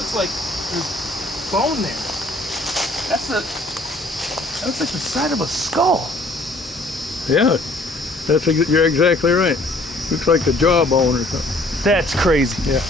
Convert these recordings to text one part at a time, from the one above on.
looks like there's bone there. That's like the side of a skull. Yeah, you're exactly right. Looks like the jawbone or something. That's crazy. Yeah.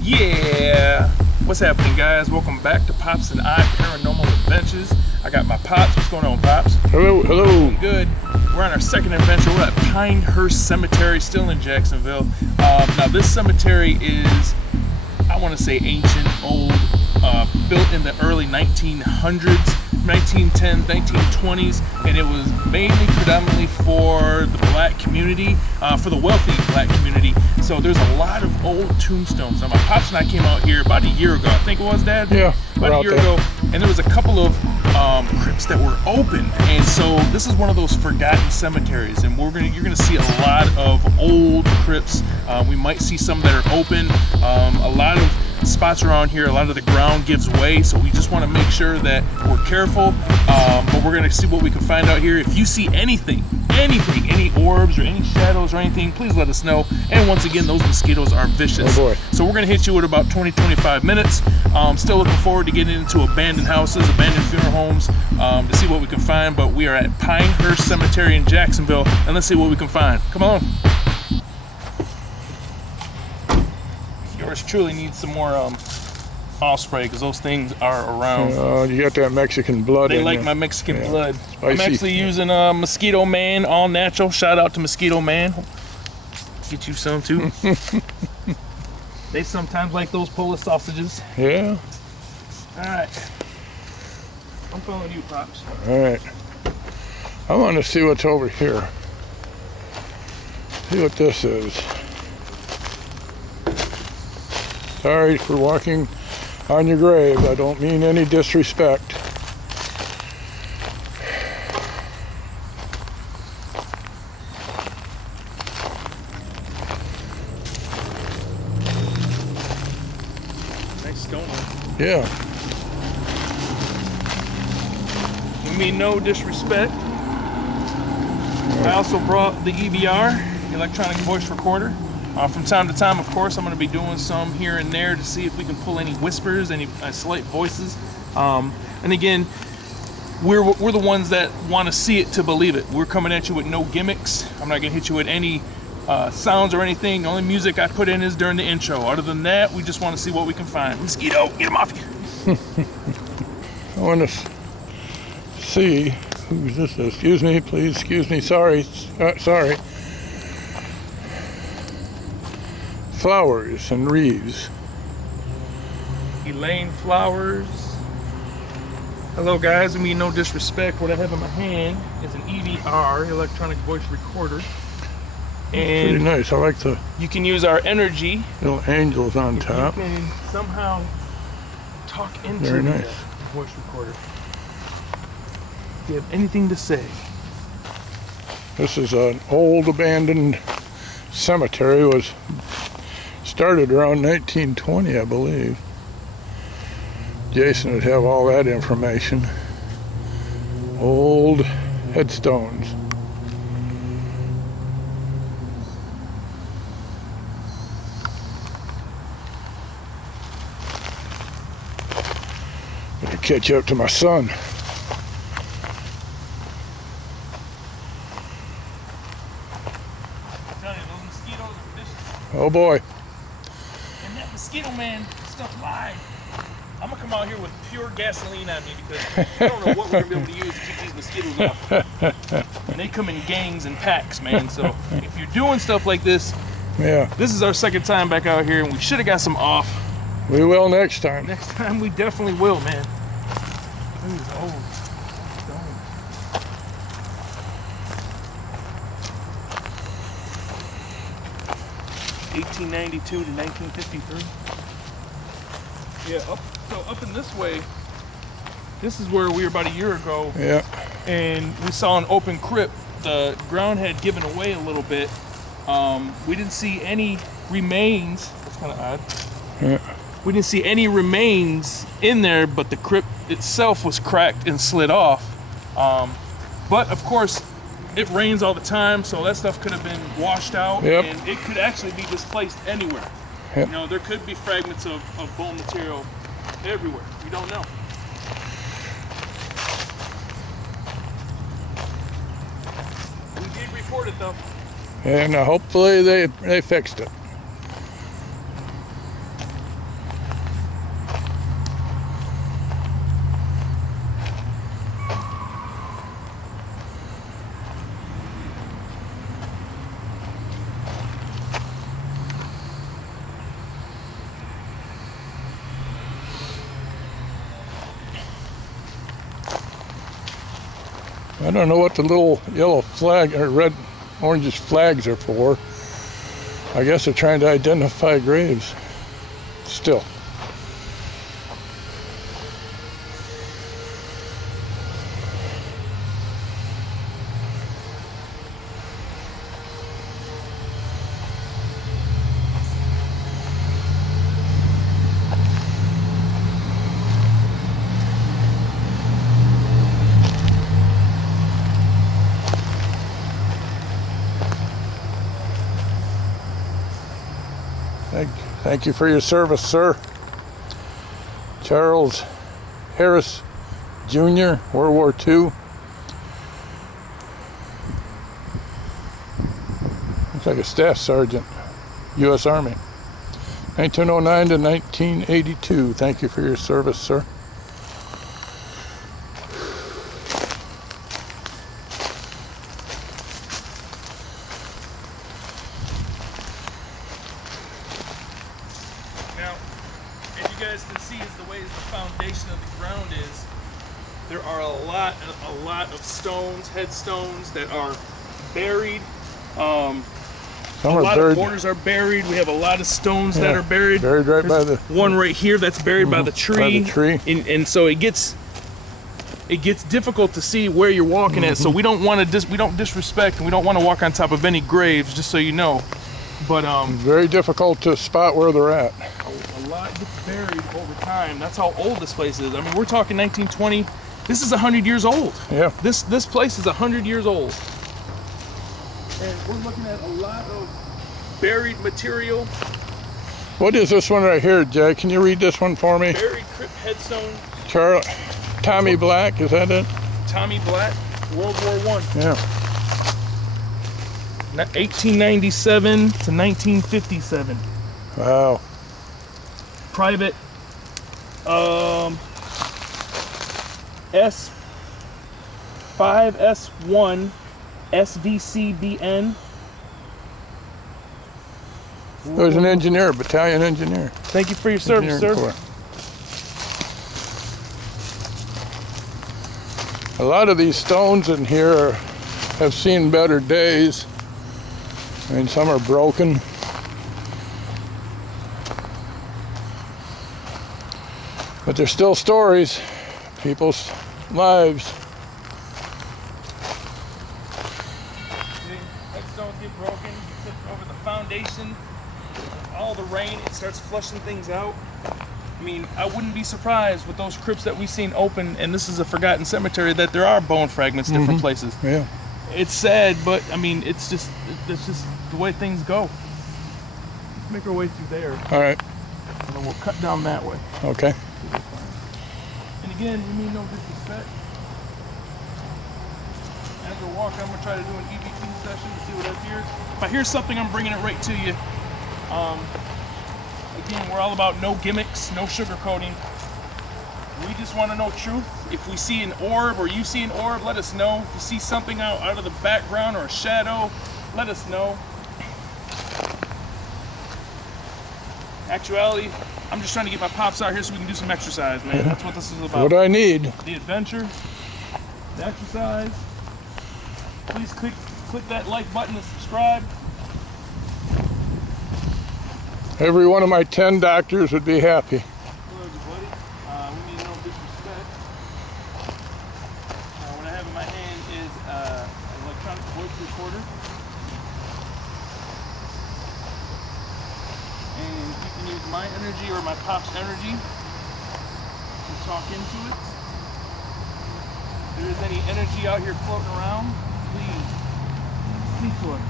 Yeah. What's happening, guys? Welcome back to Pops and I Paranormal Adventures. I got my Pops. What's going on, Pops? Hello, hello. Good. We're on our second adventure. We're at Pinehurst Cemetery, still in Jacksonville. Now, this cemetery is, I want to say, ancient, old, built in the early 1900s. 1910s, 1920s, and it was mainly predominantly for the black community, for the wealthy black community. So there's a lot of old tombstones. Now my pops and I came out here about a year ago, I think it was, Dad? Yeah, about a year ago, and there was a couple of crypts that were open, and so this is one of those forgotten cemeteries, and you're gonna see a lot of old crypts. We might see some that are open. A lot of spots around here, a lot of the ground gives way, so we just want to make sure that we're careful, but we're going to see what we can find out here. If you see anything, any orbs or any shadows or anything, please let us know. And once again, those mosquitoes are vicious. Oh boy. So we're going to hit you with about 20-25 minutes. Still looking forward to getting into abandoned houses, abandoned funeral homes, to see what we can find, but we are at Pinehurst Cemetery in Jacksonville, and let's see what we can find. Come on. Yours truly needs some more off spray because those things are around. You got that Mexican blood. They in like you. my Mexican blood. Spicy. I'm actually using Mosquito Man, all natural. Shout out to Mosquito Man. Get you some too. They sometimes like those Polish sausages. Yeah. All right. I'm following you, Pops. All right. I want to see what's over here. See what this is. Sorry for walking on your grave. I don't mean any disrespect. Nice stone. Yeah. We mean no disrespect. I also brought the EVR, electronic voice recorder. From time to time, of course, I'm going to be doing some here and there to see if we can pull any whispers, any slight voices. And again, we're the ones that want to see it to believe it. We're coming at you with no gimmicks. I'm not going to hit you with any sounds or anything. The only music I put in is during the intro. Other than that, we just want to see what we can find. Mosquito, get him off you. I want to see who's this. Excuse me, please. Excuse me. Sorry. Sorry. Flowers and wreaths. Elaine Flowers. Hello guys, I mean no disrespect. What I have in my hand is an EVR, electronic voice recorder. And pretty nice. I like the you can use our energy. little angels on top. You can somehow talk into Very the nice. voice recorder. If you have anything to say. This is an old abandoned cemetery. It was started around 1920, I believe. Jason would have all that information. Old headstones. Better catch up to my son. I'm telling you, those mosquitoes are vicious. Oh boy. And that Mosquito Man stuff live. I'm gonna come out here with pure gasoline on me because I don't know what we're gonna be able to use to keep these mosquitoes off. And they come in gangs and packs, man. So if you're doing stuff like this, Yeah. this is our second time back out here, and we should have got some off. We will next time. Next time we definitely will, man. This is old. Stone. (1892 to 1953). Yeah, up in this way, this is where we were about a year ago. Yeah. And we saw an open crypt. The ground had given away a little bit. We didn't see any remains. That's kind of odd. Yeah. We didn't see any remains in there, but the crypt itself was cracked and slid off. But of course, it rains all the time, so that stuff could have been washed out. Yep. And it could actually be displaced anywhere. Yep. You know, there could be fragments of bone material everywhere. We don't know. We did report it though. And hopefully they fixed it. I don't know what the little yellow flag or red, orangish flags are for. I guess they're trying to identify graves. Still. Thank you for your service, sir. Charles Harris Jr., World War II. Looks like a staff sergeant, U.S. Army. 1909 to 1982. Thank you for your service, sir. Now, as you guys can see, is the way the foundation of the ground is. There are a lot of stones, headstones that are buried. Some A are lot buried. of borders are buried. We have a lot of stones that are buried. Buried right by There's the one right here that's buried by the tree. By the tree. And so it gets difficult to see where you're walking at. So we don't want to we don't disrespect, and we don't want to walk on top of any graves, just so you know. But very difficult to spot where they're at. a lot gets buried over time. That's how old this place is. I mean, we're talking 1920. This is 100 years old. Yeah. This place is 100 years old. And we're looking at a lot of buried material. What is this one right here, Jay? Can you read this one for me? Buried crypt headstone. Tommy Black, is that it? Tommy Black, World War I. Yeah. 1897 to 1957. Wow. Private S5S1 SVCBN. He was an engineer, battalion engineer. Thank you for your service, sir. Engineering Corps. A lot of these stones in here have seen better days. I mean, some are broken. But they're still stories, people's lives. Headstones get broken, you tip over the foundation, all the rain, it starts flushing things out. I mean, I wouldn't be surprised with those crypts that we've seen open, and this is a forgotten cemetery, that there are bone fragments in different places. Yeah. It's sad, but I mean, it's just the way things go. Let's make our way through there, All right. and then we'll cut down that way. Okay. And again, we mean no disrespect. As we're walking, I'm gonna try to do an EVP session to see what I hear. If I hear something, I'm bringing it right to you. Again, we're all about no gimmicks, no sugarcoating. We just want to know truth. If we see an orb or you see an orb, let us know. If you see something out of the background or a shadow, let us know. Actuality, I'm just trying to get my pops out here so we can do some exercise, man. That's what this is about. What I need. The adventure, the exercise. Please click that like button and subscribe. Every one of my 10 doctors would be happy. Hello, everybody. We need no disrespect. What I have in my hand is an electronic voice recorder. And you can use my energy or my pop's energy to talk into it. If there is any energy out here floating around, please speak to us.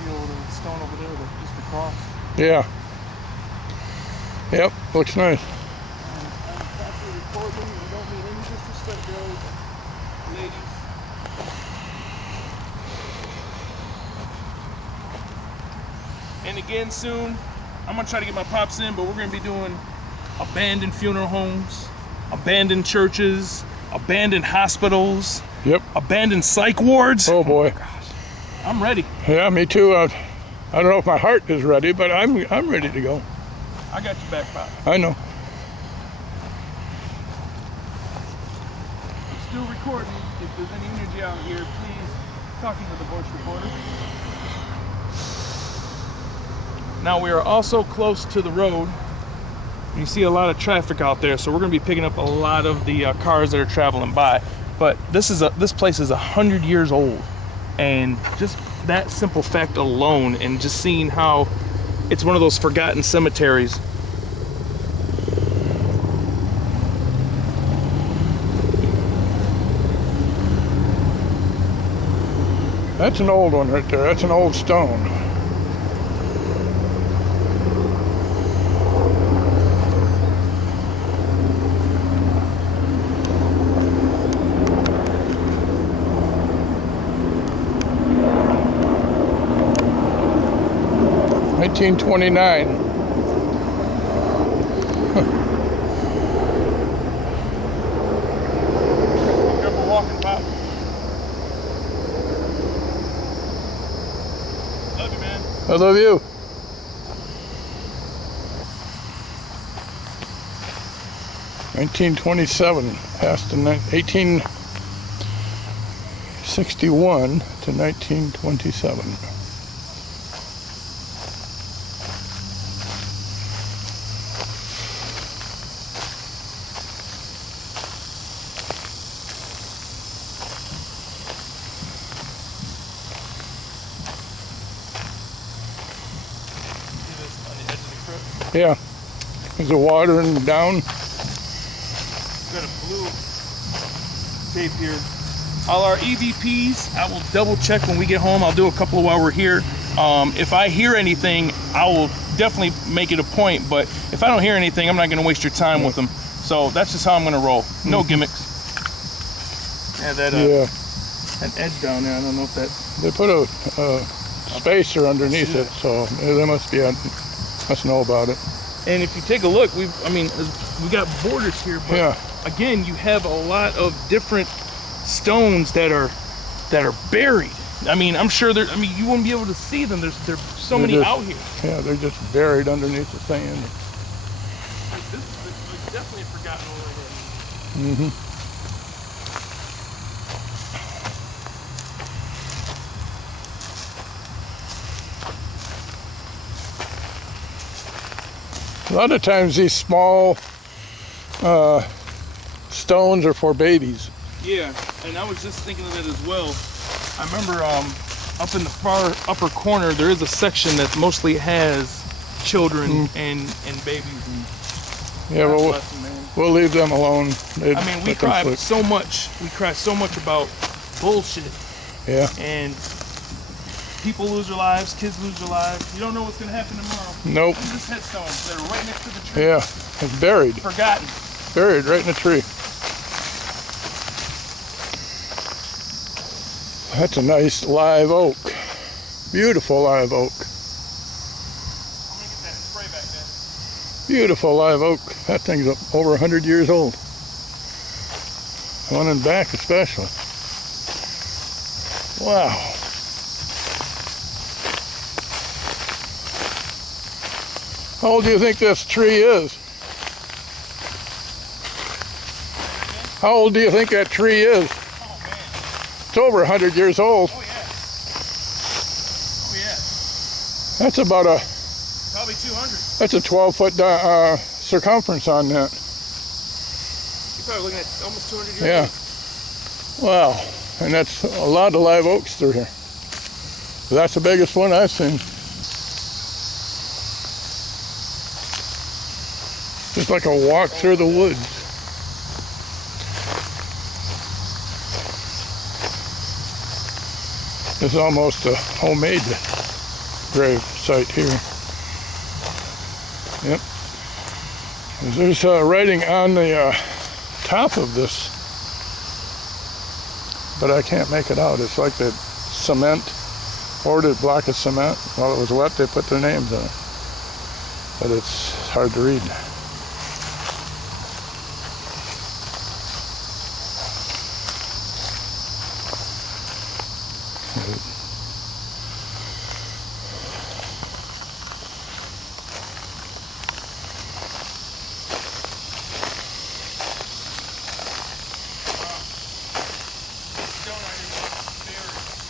Feel the stone over there, just the cross. Yeah. Yep, looks nice. I'm actually recording. You don't mean any disrespect, girls, ladies. And again, soon, I'm gonna try to get my pops in, but we're gonna be doing abandoned funeral homes, abandoned churches, abandoned hospitals, Yep. abandoned psych wards. Oh boy. Gosh, I'm ready. Yeah, me too. I don't know if my heart is ready, but I'm ready to go. I got your back, Pop. I know. I'm still recording. If there's any energy out here, please talk into the voice recorder. Now we are also close to the road. You see a lot of traffic out there, so we're going to be picking up a lot of the cars that are traveling by. But this place is 100 years old, and just that simple fact alone, and just seeing how it's one of those forgotten cemeteries. That's an old one right there. That's an old stone. $1929. Careful walking, Pop. Love you, man. I love you. $1927 past to 1861 to 1927. See this on the edge of the crypt? Yeah. Is the water and down? Got a blue tape here. All our EVPs, I will double check when we get home. I'll do a couple while we're here. If I hear anything, I will definitely make it a point. But if I don't hear anything, I'm not going to waste your time with them. So that's just how I'm going to roll. No gimmicks. Yeah, that edge down there. I don't know if that. They put a spacer underneath it, so they must know about it. And if you take a look, we got borders here, but Yeah. again, you have a lot of different stones that are buried. I mean, I'm sure you wouldn't be able to see them. There's so many out here. Yeah, they're just buried underneath the sand. Like, this is definitely a forgotten one right here. Mm-hmm. A lot of times these small stones are for babies. Yeah, and I was just thinking of that as well. I remember up in the far upper corner, there is a section that mostly has children and babies. And yeah, well, we'll leave them alone. We cry so much. We cry so much about bullshit. Yeah. And people lose their lives, kids lose their lives. You don't know what's going to happen tomorrow. Nope. And this headstones that are right next to the tree. Yeah, it's buried. Forgotten. Buried right in the tree. That's a nice live oak. Beautiful live oak. I'm going to get that spray back there. Beautiful live oak. That thing's over 100 years old. The one in back especially. Wow. How old do you think this tree is? How old do you think that tree is? Oh, man. It's over 100 years old. Oh, yeah. Oh, yeah. That's about Probably 200. that's a 12-foot circumference on that. You're probably looking at almost 200 years Yeah. old. Wow. And that's a lot of live oaks through here. That's the biggest one I've seen. Just like a walk through the woods. It's almost a homemade grave site here. Yep. There's writing on the top of this, but I can't make it out. It's like the cement, ordered block of cement. While it was wet, they put their names on it, but it's hard to read.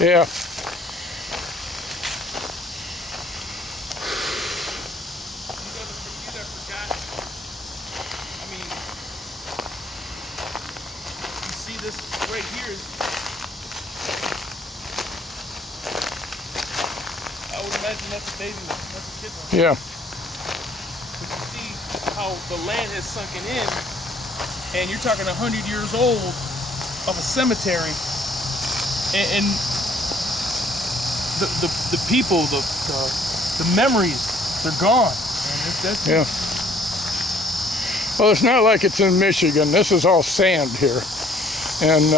Yeah. This right here is, I would imagine that's a baby one, that's a kid one. Yeah. But you see how the land has sunken in, and you're talking 100 years old of a cemetery, and the people, the memories, they're gone. And that's Yeah. Well, it's not like it's in Michigan. This is all sand here. And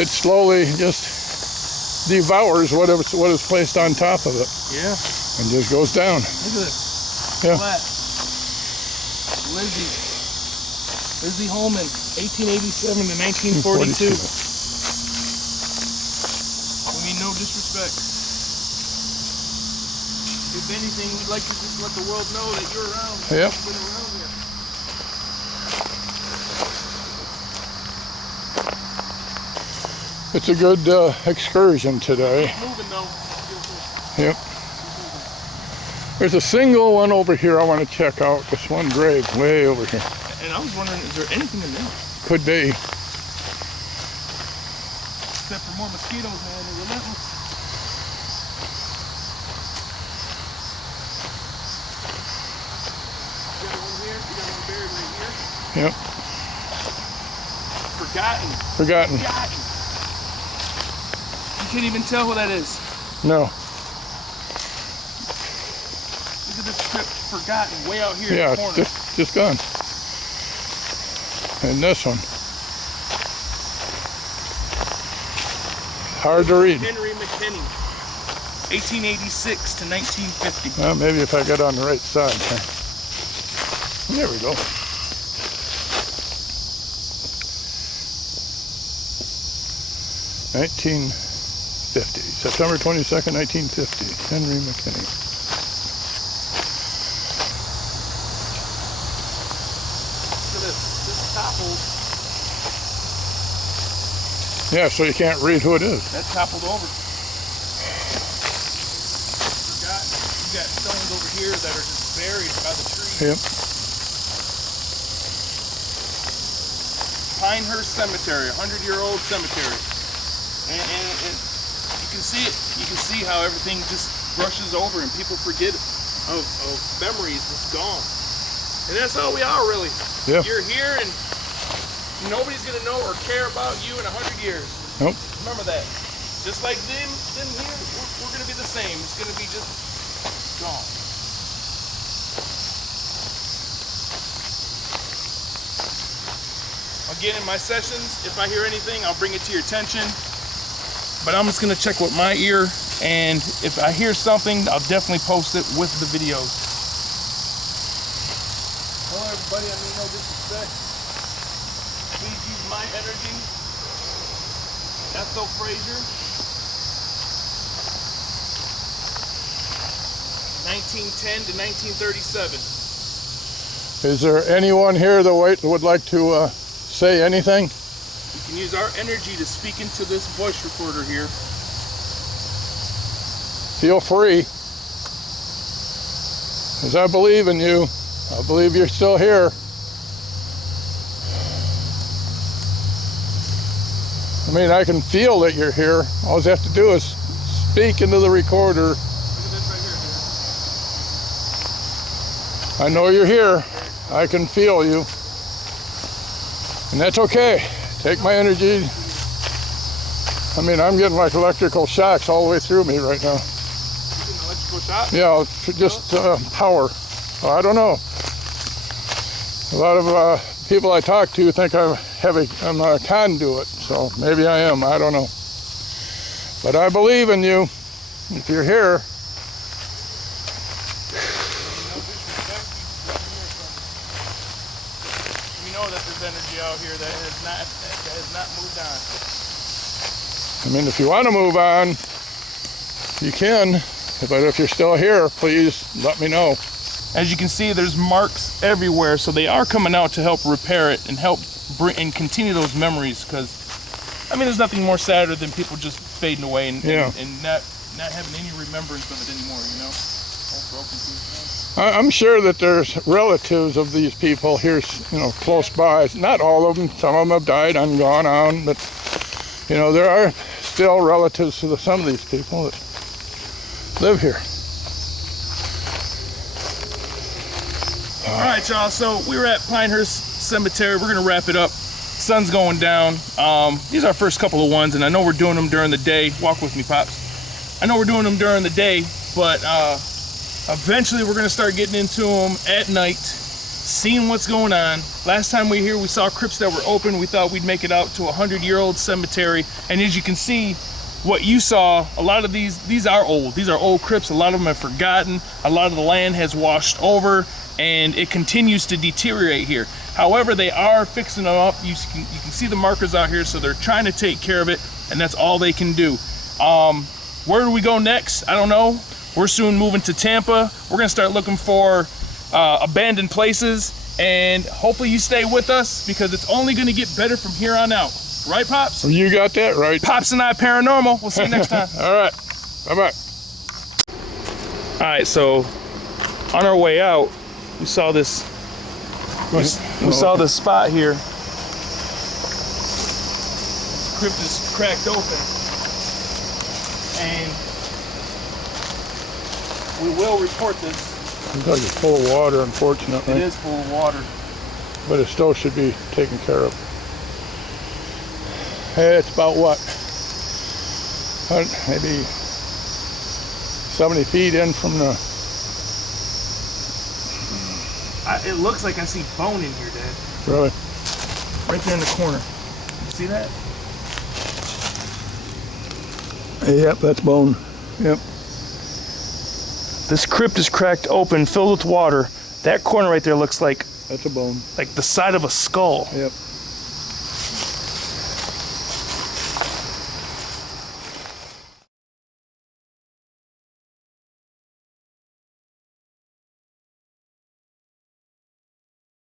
it slowly just devours what is placed on top of it. Yeah. And just goes down. Look at this. Yeah. Flat. Lizzie Holman, 1887 to 1942. I mean, no disrespect. If anything, we'd like to just let the world know that you're around. Yep. You've been around here. It's a good excursion today. Moving though. Yep. There's a single one over here I want to check out. This one grave way over here. And I was wondering, is there anything in there? Could be. Except for more mosquitoes, man. They're relentless. You got one here. You got one buried right here. Yep. Forgotten. Forgotten. You can't even tell who that is. No. Look at this crypt, forgotten, way out here Yeah, in the corner. it's just gone. And this one. Hard to read. Henry McKinney, 1886 to 1950. Well, maybe if I got on the right side. There we go. September 22nd, 1950. Henry McKinney. Look at this. This toppled. Yeah, so you can't read who it is. That toppled over. Forgotten. You got stones over here that are just buried by the trees. Yep. Pinehurst Cemetery, 100-year-old cemetery. And you can see it. You can see how everything just brushes over and people forget of memories that's gone. And that's how we are, really. Yeah. You're here and nobody's going to know or care about you in 100 years. Nope. Remember that. Just like them here, we're going to be the same. It's going to be just gone. Again, in my sessions, if I hear anything, I'll bring it to your attention. But I'm just going to check with my ear, and if I hear something, I'll definitely post it with the videos. Hello, everybody. I mean, no disrespect. Please use my energy. Ethel Frazier. 1910 to 1937. Is there anyone here that would like to say anything? We can use our energy to speak into this voice recorder here. Feel free. Because I believe in you. I believe you're still here. I mean, I can feel that you're here. All you have to do is speak into the recorder. Look at this right here, I know you're here. I can feel you. And that's okay. Take my energy. I mean, I'm getting like electrical shocks all the way through me right now. shot? Yeah, just power. I don't know. A lot of people I talk to think I'm a conduit, so maybe I am. I don't know. But I believe in you. If you're here. We know that there's energy out here that has not moved on. I mean, if you want to move on, you can. But if you're still here, please let me know. As you can see, there's marks everywhere, so they are coming out to help repair it and help bring and continue those memories. Because I mean, there's nothing more sadder than people just fading away and not having any remembrance of it anymore. You know, all broken pieces. I'm sure that there's relatives of these people here, you know, close by. Not all of them. Some of them have died and gone on, but you know, there are still relatives to some of these people that live here. All right, y'all. So we were at Pinehurst Cemetery. We're gonna wrap it up. Sun's going down. These are our first couple of ones, and I know we're doing them during the day. Walk with me, Pops. I know we're doing them during the day, but eventually we're gonna start getting into them at night, seeing what's going on. Last time we were here, we saw crypts that were open. We thought we'd make it out to a 100-year-old cemetery, and as you can see, what you saw, a lot of these are old. These are old crypts. A lot of them have forgotten. A lot of the land has washed over, and it continues to deteriorate here. However, they are fixing them up. You can see the markers out here, so they're trying to take care of it, and that's all they can do. Where do we go next? I don't know. We're soon moving to Tampa. We're gonna start looking for abandoned places, and hopefully you stay with us because it's only gonna get better from here on out. Right, Pops? You got that right. Pops and I Paranormal. We'll see you next time. All right. Bye-bye. All right, so on our way out, we saw this. We saw this spot here. Crypt is cracked open, and we will report this. Looks like it's full of water, unfortunately. It is full of water. But it still should be taken care of. Hey, it's about what? Maybe 70 feet in from the... It looks like I see bone in here, Dad. Really? Right there in the corner. You see that? Yep, that's bone. Yep. This crypt is cracked open, filled with water. That corner right there looks like That's a bone. the side of a skull. Yep.